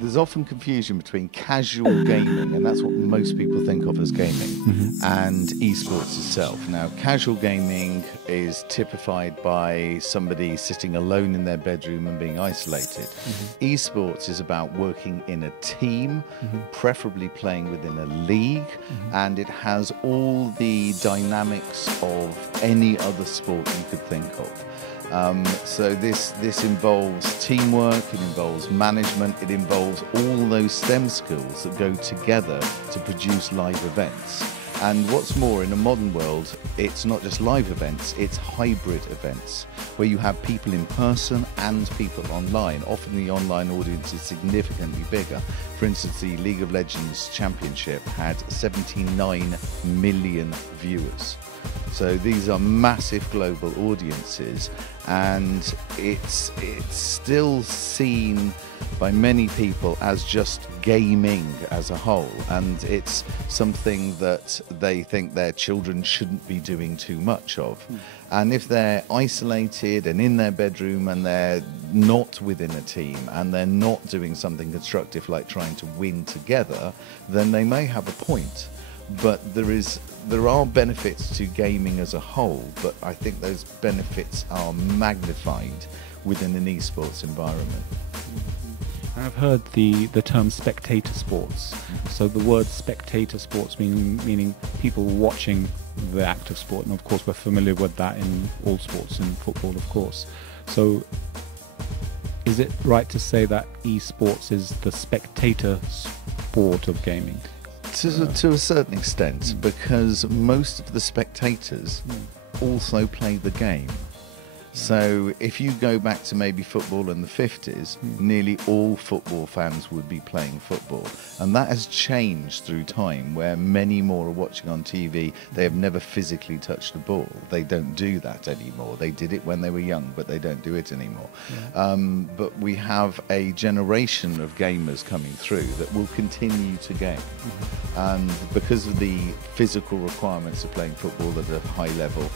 There's often confusion between casual gaming, and that's what most people think of as gaming, and esports itself. Now, casual gaming is typified by somebody sitting alone in their bedroom and being isolated. Esports is about working in a team, preferably playing within a league, and it has all the dynamics of any other sport you could think of. So this involves teamwork, it involves management, it involves all those STEM skills that go together to produce live events. And what's more, in a modern world, it's not just live events, it's hybrid events, where you have people in person and people online. Often the online audience is significantly bigger. For instance, the League of Legends Championship had 79 million viewers. So these are massive global audiences, and it's still seen by many people as just gaming as a whole, and it's something that they think their children shouldn't be doing too much of. And if they're isolated and in their bedroom and they're not within a team and they're not doing something constructive like trying to win together, then they may have a point. But there are benefits to gaming as a whole, but I think those benefits are magnified within an esports environment. I've heard the term spectator sports. So the word spectator sports meaning people watching the act of sport, and of course we're familiar with that in all sports, in football of course. So is it right to say that esports is the spectator sport of gaming? To a certain extent, because most of the spectators also play the game. So if you go back to maybe football in the 50s, nearly all football fans would be playing football. And that has changed through time, where many more are watching on TV. They have never physically touched a ball. They don't do that anymore. They did it when they were young, but they don't do it anymore. But we have a generation of gamers coming through that will continue to game. And because of the physical requirements of playing football at a high level,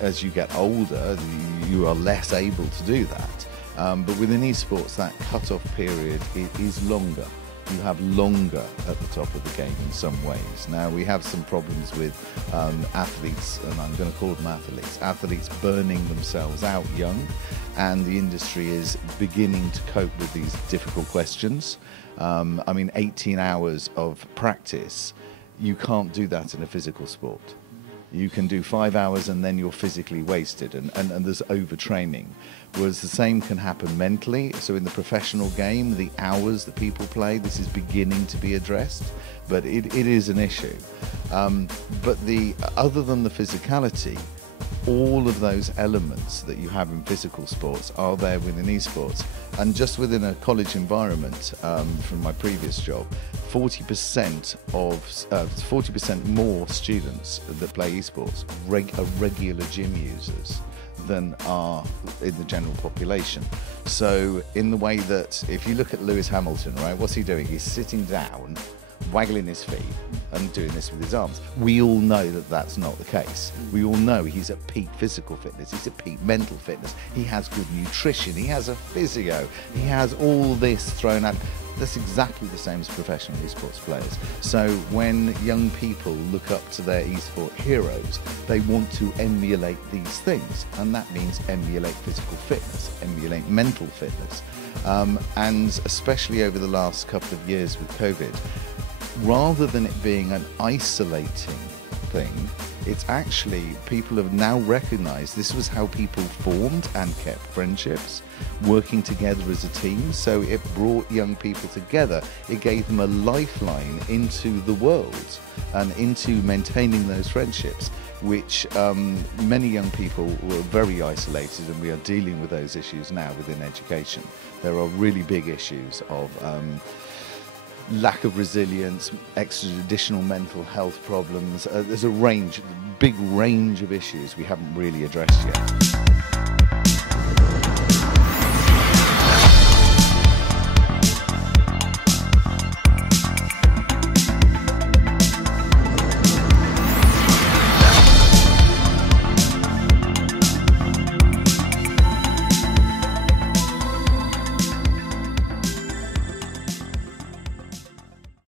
as you get older, you are less able to do that. But within esports, that cut-off period is longer. You have longer at the top of the game in some ways. Now, we have some problems with athletes, and I'm going to call them athletes burning themselves out young, and the industry is beginning to cope with these difficult questions. I mean, 18 hours of practice, you can't do that in a physical sport. You can do 5 hours and then you're physically wasted, and there's overtraining. Whereas the same can happen mentally. So in the professional game, the hours that people play, this is beginning to be addressed, but it is an issue. But other than the physicality, all of those elements that you have in physical sports are there within esports. And just within a college environment, from my previous job, 40% more students that play esports are regular gym users than are in the general population. So in the way that, if you look at Lewis Hamilton, right, what's he doing? He's sitting down, waggling his feet and doing this with his arms. We all know that that's not the case. We all know he's at peak physical fitness, he's at peak mental fitness, he has good nutrition, he has a physio, he has all this thrown at. That's exactly the same as professional esports players. So when young people look up to their esport heroes, they want to emulate these things, and that means emulate physical fitness, emulate mental fitness. And especially over the last couple of years with COVID, rather than it being an isolating thing, it's actually, people have now recognized this was how people formed and kept friendships, working together as a team. So it brought young people together. It gave them a lifeline into the world and into maintaining those friendships, which many young people were very isolated, and we are dealing with those issues now within education. There are really big issues of lack of resilience, additional mental health problems. There's a big range of issues we haven't really addressed yet.